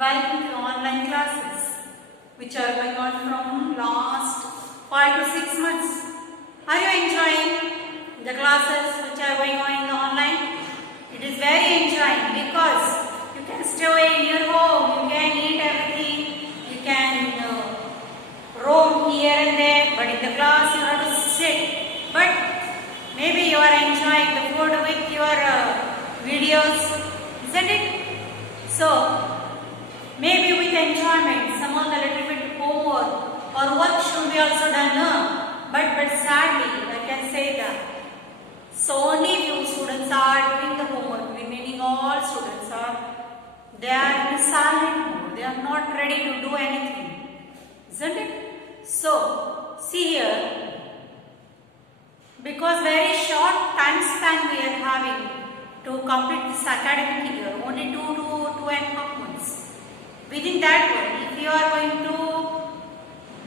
Welcome to online classes which are going on from last 5 to 6 months. Are you enjoying the classes which are going on in the online? It is very enjoying because you can stay in your home, you can eat everything, you can roam here and there, but in the class you have to sit. But maybe you are enjoying the food with your videos, isn't it? So, maybe with enjoyment, some of the little bit homework or work should be also done, no? But sadly, I can say that. So only few students are doing the homework, remaining all students they are in a silent mode, they are not ready to do anything, isn't it? So, see here, because very short time span we are having to complete this academic year, only 2 to 2.5 months. Within that one, if you are going to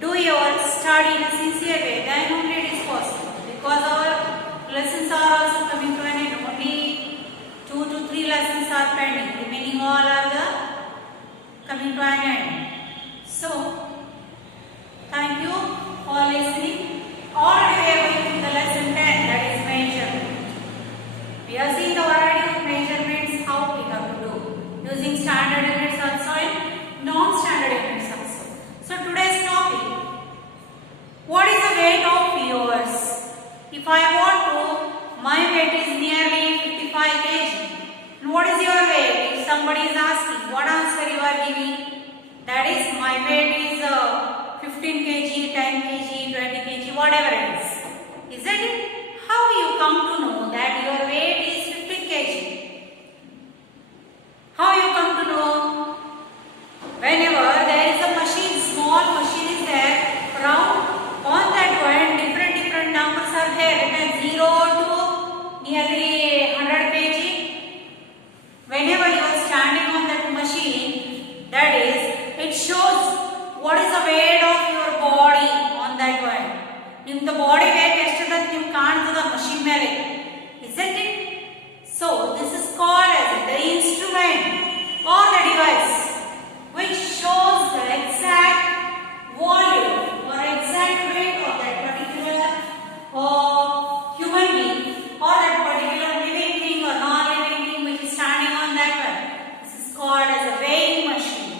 do your study in a sincere way, then only it is possible. Because our lessons are also coming to an end. Only 2 to 3 lessons are pending. Remaining all are coming to an end. So, thank you for listening. Already we are going to the lesson 10, that is measurement. We are seeing the variety of measurements, how we have to do. Using standard units also and non-standard units also. So today's topic, what is the weight of yours? If I want to, my weight is nearly 55 kg. And what is your weight? If somebody is asking, what answer you are giving? That is, my weight is 15 kg, 10 kg, 20 kg, whatever it is. Isn't it? How you come to know that your weight is 15 kg? How you come to know? Whenever there is a machine, small machine is there, round, on that one, different numbers are there, it is 0 to nearly 100 kg. Whenever you are standing on that machine, that is, it shows what is the weight of your body on that one. In the body weight, you can't the machine mere, isn't it? So, this is called as the instrument or the device which shows the exact volume or exact weight of that particular human being or that particular living thing or non-living thing which is standing on that one. This is called as a weighing machine.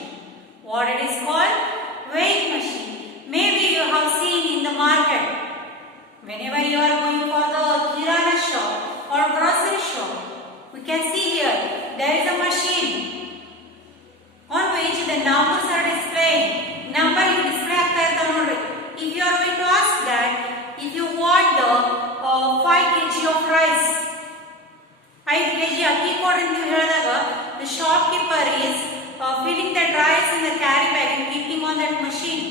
What it is called? Weighing machine. Maybe you have seen in the market. Whenever you are going for the kirana shop or grocery shop, we can see here there is a machine on which the numbers are displaying. Number you display ಆಗ್ತಾ ನೋಡಿ. If you are going to ask that, if you want the 5 kg of rice, 5 kg ಅಕ್ಕಿ ಕೊಡ್ರಿ ಅಂತ ಹೇಳಿದಾಗ, the shopkeeper is filling that rice in the carry bag and keeping on that machine.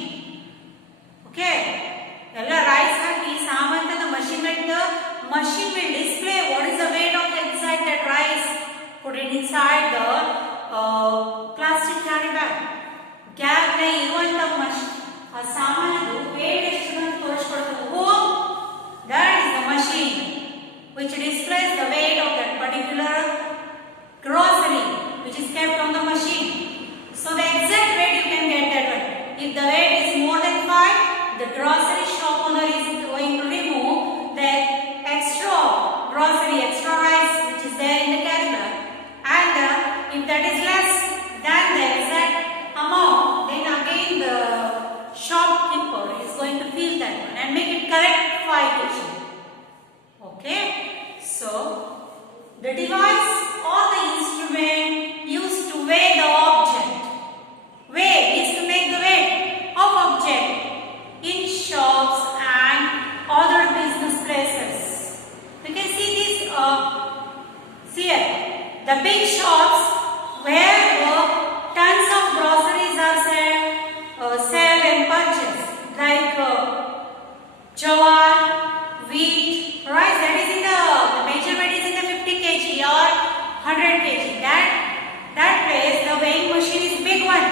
Okay, ಎಲ್ಲ rice hockey ಸಾಮಾನ್ಯದ machine will display what is the weight of inside that rice. Put it inside the plastic carry bag. Gap ಇರುವಂತ ಸಾಮಾನ್ಯದು weight ಎಷ್ಟು ಅಂತ ತೋರಿಸ್ಕೊಡ್ತದೆ. That is the machine which displays the weight of that particular grocery which is kept on the machine. So the exact weight you can get that one. If the weight is more than 5, the grocery shop owner is going to remove the extra grocery, extra rice which is there in the carry bag. And if that is less than the exact amount, then again the shopkeeper is going to fill that one and make it correct 5 kg. Okay, so the device or the instrument used to weigh the object. Weigh is to make the weight of object in shops and other business places. You can see this see here, the big shops where tons of groceries are sell and purchased, like jawar, wheat, rice. That is in the measurement is in the 50 kg or 100 kg. That place the weighing machine is big one,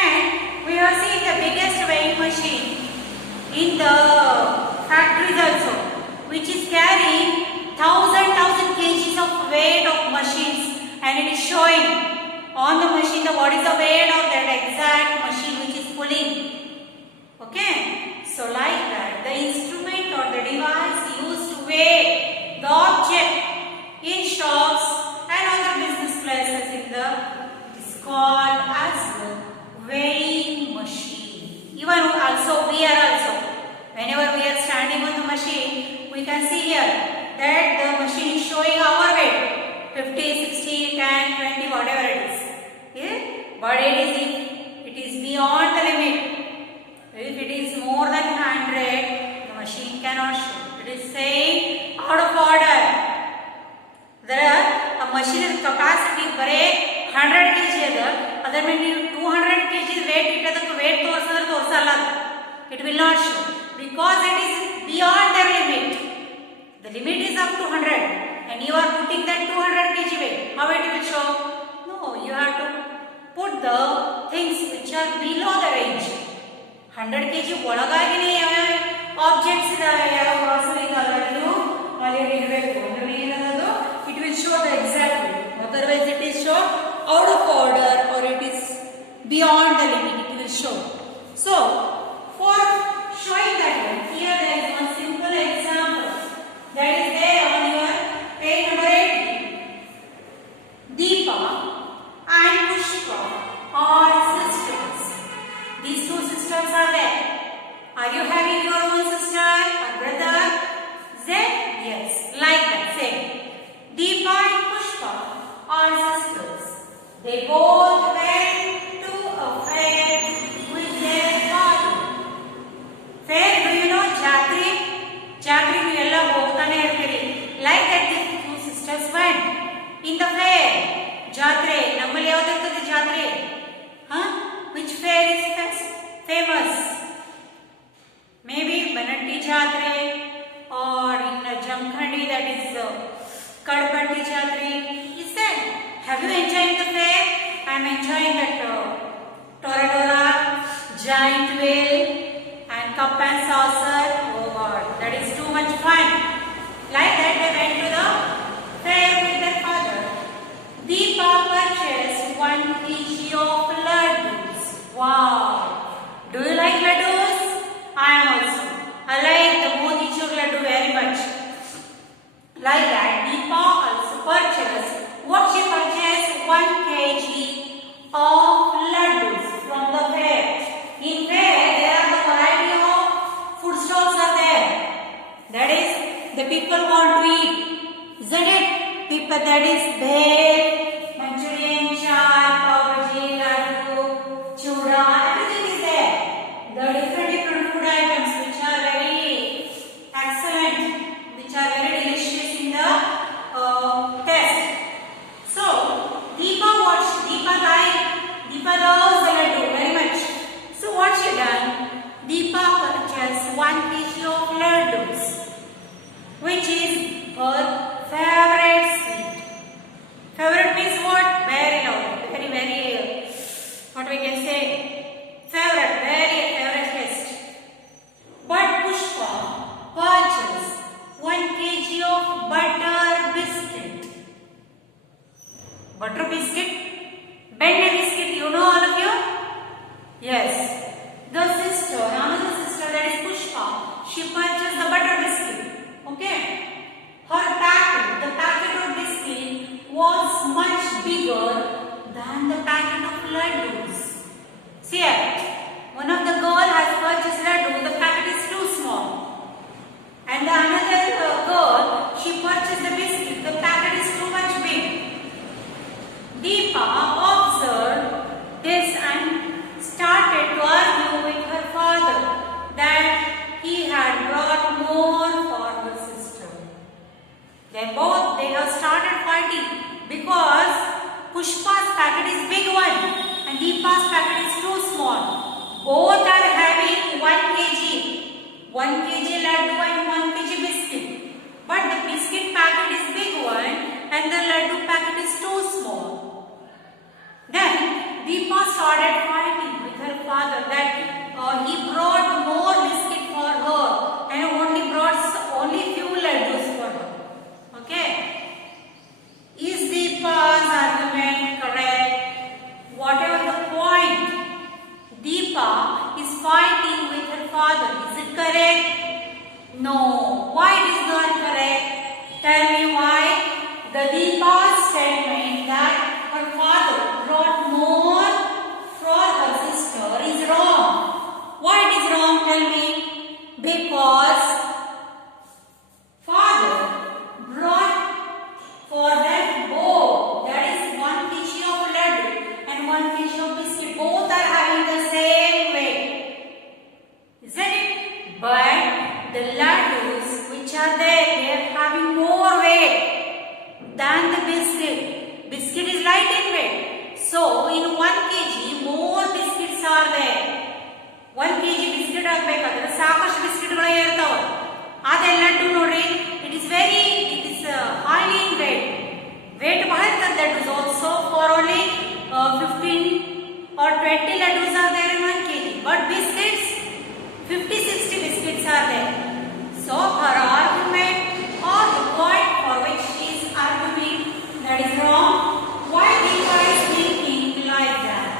and we have seen the biggest weighing machine in the factories also, which is carrying 1000 kgs of weight of machines, and it is showing on the machine, what is the weight of that exact machine which is pulling. Okay, so like that, the instrument or the device used to weigh the object in shops and other business places is called as the weighing machine. Even also we are also, whenever we are standing on the machine, we can see here that the machine is showing our weight 50, 60, 10, 20, whatever it is. Yeah? But it is beyond the limit. If it is more than 100, the machine cannot show. It is saying out of order. A machine capacity bare 100 kg ada, other mean 200 kg weight itadakku weight torsalla. It will not show because it is beyond their limit. The limit is up to 100 and you are putting that 200 kg weight. How it will show? No, you have to put the things which are below the range. 100 kg ಒಳಗಾಗಿನೇ ಯಾವ objects ಇದಾವೆ, ಯಾವ grocery ಇದಾವೆ ನೀವು ಅಲ್ಲಿ ಇಡಬೇಕು. ಅಂದ್ರೆ ಏನದು, it will show the exact weight. Otherwise it is show out of order or it is beyond the limit. It will show. So for showing that one, here there is one simple example that is there on your page number 80. Deepa and Pushpa are sisters. These two sisters are there. Are you having your own sister or brother? Yes, like that. Same. Deepa and Pushpa are sisters. They both went to a fair with their father. Fair, do you know Jatri? Jatri you ella hogtane irtiri. Like that these two sisters went in the fair. Jatre, nammalli yavadu iruttade Jatre? Which fair is famous? Maybe Banatti Jatre or in Jamkhandi that is Kadpatti Jatre. Is that? Have you enjoyed the fair? I am enjoying that Toradora, giant whale and cup and saucer. Oh God, that is too much fun. Like that they went to the fair with their father. Deepa purchased 1 kg of laddus. Wow! Do you like laddus? I am also. I like the Motichur laddu very much. Like that, Deepa also purchased. What she purchased? 1 kg of laddus from the fair. In fair, there are the variety of food stalls are there. That is, the people want to eat, isn't it? People, that is bhel, Manchurian, chaat, pav bhaji, laddu, chuda, everything is there. The different food items which are very excellent, which are very delicious in the taste. So Deepa loves the laddu very much. So what she done? Deepa purchased 1 kg of laddus, which is her favorite sweet. Favorite means what? Very loud, very what we can say? Favorite, very favorite taste. But Pushpa purchased 1 kg of butter biscuit. Butter biscuit? Bende biscuit, you know all of you? Yes. The sister, another sister, that is Pushpa, she purchased the butter biscuit. Okay? Her packet, the packet of biscuit was much bigger than the packet of laddus. See here, one of the girl has purchased laddu, the packet is too small. And the another girl, she purchased the biscuit, the packet is too much big. Deepa observed this and started to argue with her father that he had brought more for her sister. They have started fighting because Pushpa's packet is big one and Deepa's packet is too small. Both are having 1 kg. 1 kg laddu and 1 kg biscuit. But the biscuit packet is big one and the laddu packet is too small. Then Deepa started fighting with her father that he brought more biscuit for her and only few laddus for her. Okay? Is Deepa's argument correct? No. Why it is not correct? Tell me why. The Deepa's statement that her father brought more for her sister is wrong. Why it is wrong? Tell me. Because father brought for them both. That is 1 kg of laddu and 1 kg of biscuit. Both are having the same weight. Isn't it? But the laddus which are there, they are having more weight than the biscuit. Biscuit is light in weight. So in 1 kg more biscuits are there. 1 kg biscuit ಆಗಬೇಕಾದ್ರೆ ಸಾಕಷ್ಟು ಬಿಸ್ಕೆಟ್ಗಳು ಇರ್ತಾವೆ. ಆದರೆ ಲಡ್ಡು ನೋಡಿ, it is highly in weight. Weight ಬಹಳ ಇರ್ತದೆ laddus also. For only 15 or 20 laddus are there in 1 kg. But biscuits, 50-60 biscuits are there. So her argument or the point for which she is arguing, that is wrong. Why Deepa is thinking like that?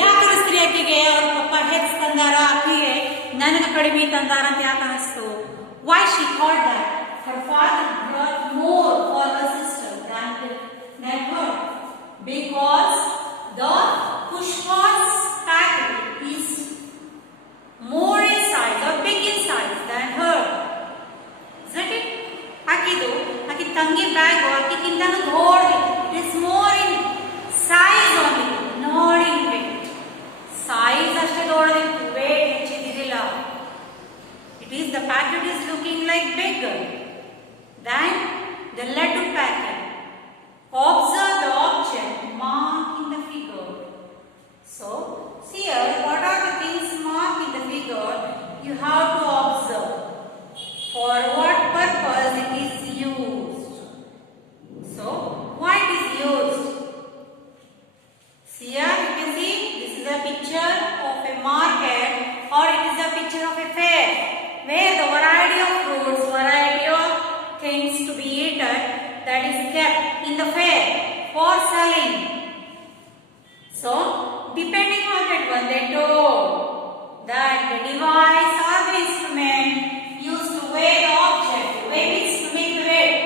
ಯಾಕೆ ಅನಿಸ್ತೀರಿ ಆಕೆಗೆ? ಅವ್ರ ಪಪ್ಪ ಹೆಚ್ಚು ತಂದಾರ, ಆಕೆಗೆ ನನಗೆ ಕಡಿಮೆ ತಂದಾರ ಅಂತ ಯಾಕೆ ಅನಿಸ್ತು? Why she thought that her father brought more for her sister than her? Because the Pushpa's packet is more in size or big in size than her. Isn't it? ಆಕಿ ತಂಗಿ ಬ್ಯಾಗ್ ಆಕಿಗಿಂತನೂ ದೊಡ್ಡದು. It is more in size only, not in weight. Size ಅಷ್ಟೇ ದೊಡ್ಡದಿತ್ತು, weight ಹೆಚ್ಚಿದಿರಲಿಲ್ಲ. It is the packet is looking like bigger than the laddu packet. Observe the object marked in the figure. So, see here, what are the things marked in the figure? You have to observe. For what purpose it is used? So, why it is used? See here, you can see this is a picture of a market, or it is a picture of a fair, where the variety of fruits, variety of things to be eaten, that is kept in the fair for selling. So, depending on that one, they told that the device or the instrument used to weigh the object, weigh means to make the weight,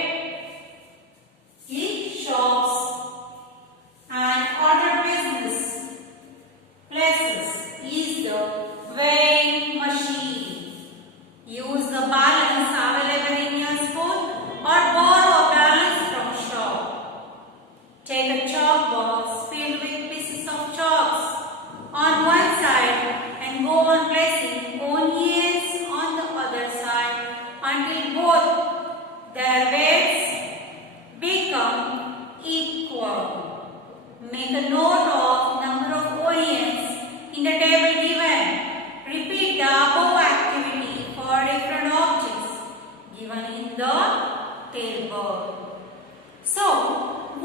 in shops and other business places is the weighing machine. Use the balance available in your school or borrow a balance from shop. Take a chalk box filled with pieces of chalks on one side and go on placing onions on the other side until both their weights become equal. Make a note of number of onions in the table given. Repeat the above activity for different objects given in the table. So,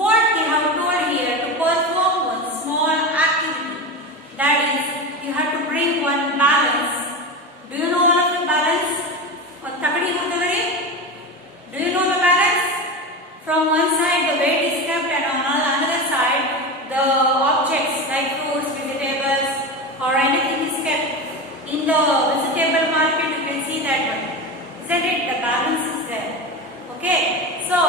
what they have told here to perform one small activity, that is, you have to bring one balance. Do you know all of the balance? Do you know the balance? From one side the weight is kept and on another side the objects like fruits, vegetables or anything is kept. In the vegetable market you can see that one. Isn't it? The balance is there. Okay. So,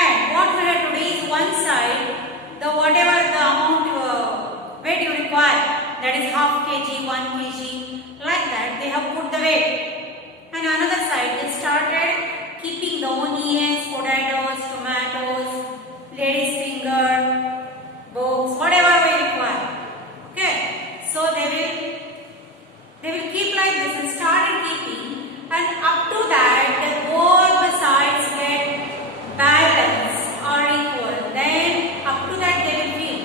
and what we have to do is one side, the whatever the amount weight you require, that is half kg, 1 kg, like that they have put the weight. And another side they started keeping the onions, potatoes, tomatoes, lady's finger, books, whatever we require. Okay. So they will keep like this and started keeping, and up to that the both the sides get balance or equal. Then up to that they will feel.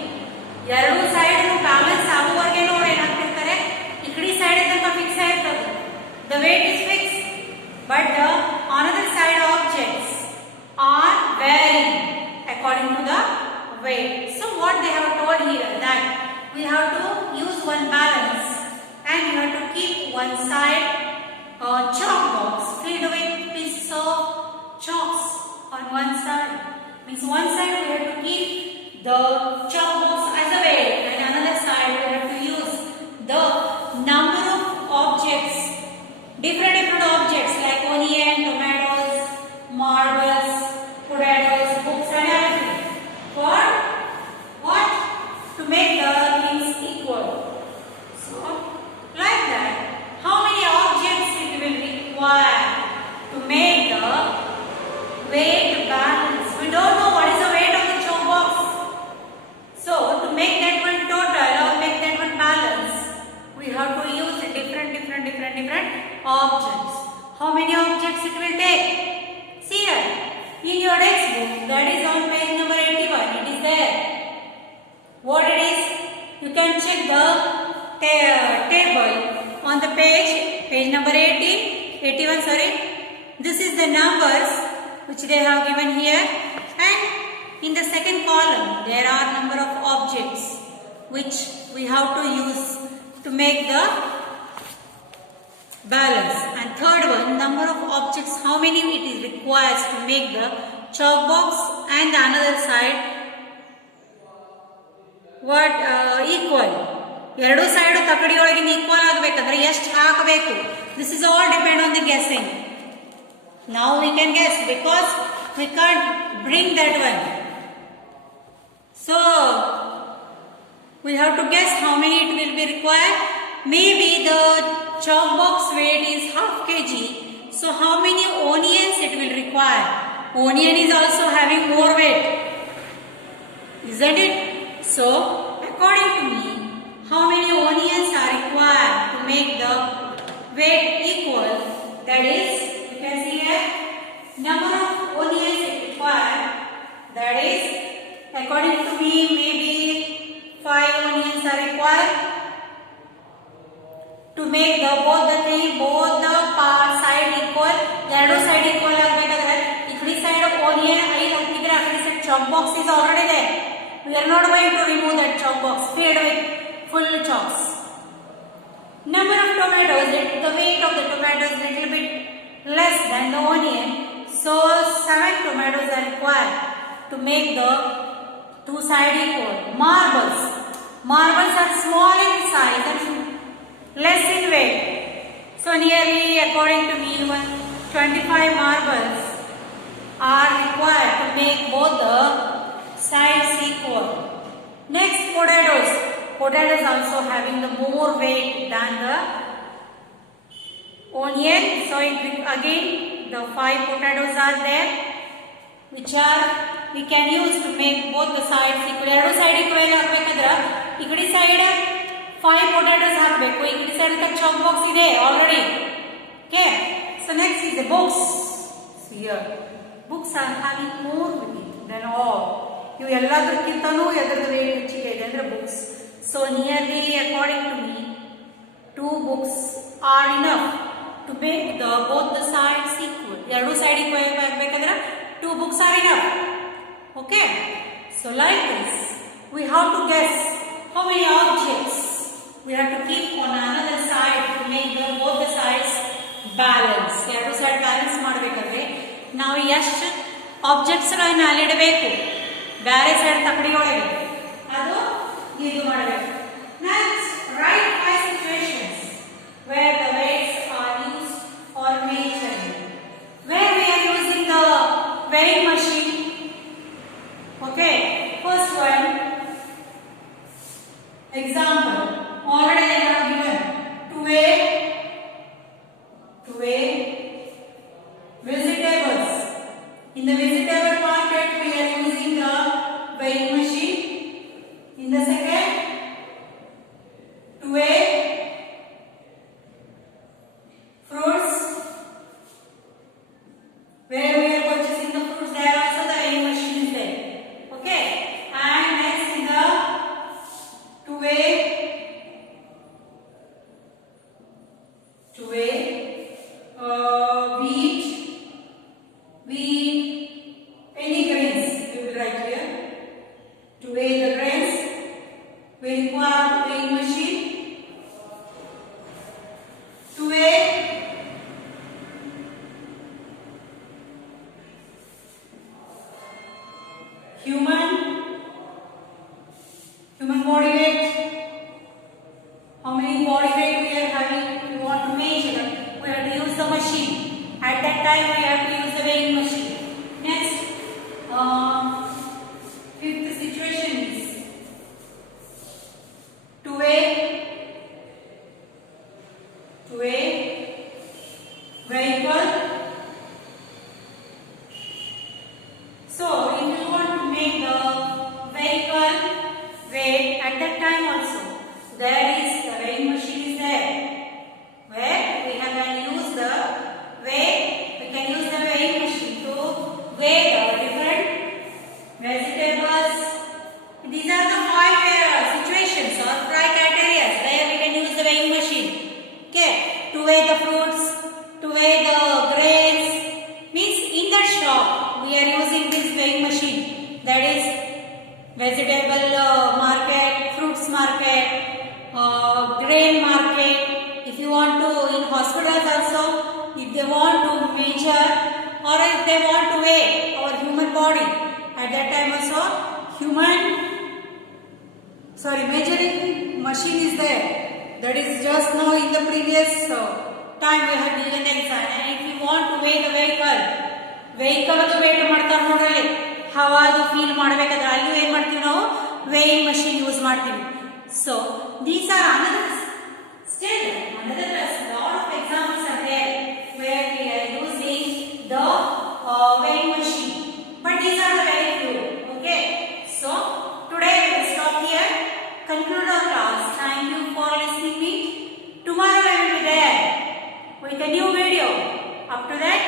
ಎರಡು side balance ಆಗುವವರೆಗೆ ನೋಡಿ ಏನಾಗ್ತಿರ್ತಾರೆ, ಈ ಕಡೆ side ತನಕ fix ಆಗಿರ್ತದೆ. The weight is fixed, but the another side objects are varying according to the weight. So what they have told here, that we have to use one balance and we have to keep one side chalk box filled with pieces of chalks on one side. Means one side we have to keep the chalk box as a weight, and another side we have to use the number of objects different objects like onion, tomatoes, marbles, potatoes, books and everything. For what? To make the things equal. So, like that, how many objects it will require to make the weight balance? We don't know what is the weight of the chalk box. So, to make that one total or make that one balance, we have to use different objects. How many objects it will take? See here, in your textbook, that is on page number 81, it is there. What it is? You can check the table on the page number 81, sorry. This is the numbers which they have given here, and in the second column there are number of objects which we have to use to make the balance. And third one, number of objects, how many it is requires to make the chalk box, and the another side what equal. ಎರಡು side ತಕ್ಕಡಿ ಒಳಗಿನ equal ಆಗಬೇಕಂದ್ರೆ ಎಷ್ಟು ಹಾಕಬೇಕು? This is all depend on the guessing. Now we can guess because we can't bring that one. So we have to guess how many it will be required. Maybe the chalk box weight is half kg. So how many onions it will require? Onion is also having more weight, isn't it? So according to me, how many onions are required to make the weight equal? That is, you can see here, number of onions it required. That is, according to me, maybe 5 onions are required to make the both the side equal. ಎರಡು side equal ಆಗಬೇಕಾದ್ರೆ ಈ ಕಡೆ side onion 5 ಹಾಕಿದ್ರೆ ಆ ಕಡೆ side chalk box is already there. We are not going to remove that chalk box. Filled with full chalks. Number of tomatoes, the weight of the tomatoes is little bit less than the onion. So 7 tomatoes are required to make the two sides equal. Marbles. Marbles are small in size and less in weight. So nearly, according to me, 25 marbles are required to make both the sides equal. Next, potatoes. Potatoes also having the more weight than the onion. So again, the 5 potatoes are there, which are we can use to make both the sides equal. ಎರಡು side equal ಆಗಬೇಕಾದ್ರೆ ಈ ಕಡೆ side 5 potatoes ಹಾಕಬೇಕು, ಈ ಕಡೆ side chalk box ಇದೆ already. Okay. So next is the books. So here, books are having more weight than all. ಇವು ಎಲ್ಲದಕ್ಕಿಂತನೂ ಎದರದ weight ಹೆಚ್ಚಿಗೆ ಇದೆ ಅಂದ್ರೆ books. So nearly, according to me, 2 books are enough to make both the sides equal. ಎರಡು side equal ಆಗಬೇಕಾದ್ರೆ 2 books are enough. Okay. So like this, we have to guess how many objects we have to keep on another side to make both the sides balance. ಎರಡು side balance ಮಾಡಬೇಕಾದ್ರೆ ನಾವು ಎಷ್ಟು objects ಗಳನ್ನು ಅಲ್ಲಿ ಇಡಬೇಕು ಬೇರೆ side ತಕ್ಕಡಿ ಒಳಗೆ ಅದು ಇದು ಮಾಡಬೇಕು. Next, write 5 situations where the weights are used for measuring. Where we are using the weighing machine. Okay, first one, example. Already I have given to weigh vegetables. In the vegetable market, we are using the weighing machine. In the second, to weigh fruits, where we are purchasing the fruits, there also the weighing machine is there. Okay, and next in the to weigh time we have to use the weighing machine. Next, fifth situation is to weigh vehicle. So if you want to make the vehicle weigh, at that time also there is the weighing machine is there, where we can use the weighing machine to weigh the different vegetables. These are the five situations or five criteria where we can use the weighing machine. Okay, to weigh the fruits, to weigh the grains. Means in that shop we are using this weighing machine. That is vegetable market, fruits market, grain market. If you want to, in hospitals also, if they want to measure or if they want to weigh our human body, at that time also measuring machine is there. That is just now in the previous time we have given the example. And if you want to weigh the vehicle ಅದು wait ಮಾಡ್ತಾರೆ ನೋಡ್ರಲ್ಲಿ, ಹವಾದು feel ಮಾಡಬೇಕಾದ್ರೆ ಅಲ್ಲಿ ಏನು ಮಾಡ್ತೀವಿ ನಾವು, weighing machine use ಮಾಡ್ತೀವಿ. So these are another lot of examples are there where we are using the weighing machine, but these are the very few. Okay, so today we will stop here, conclude our class. Thank you for listening me. Tomorrow I will be there with a new video. Up to that,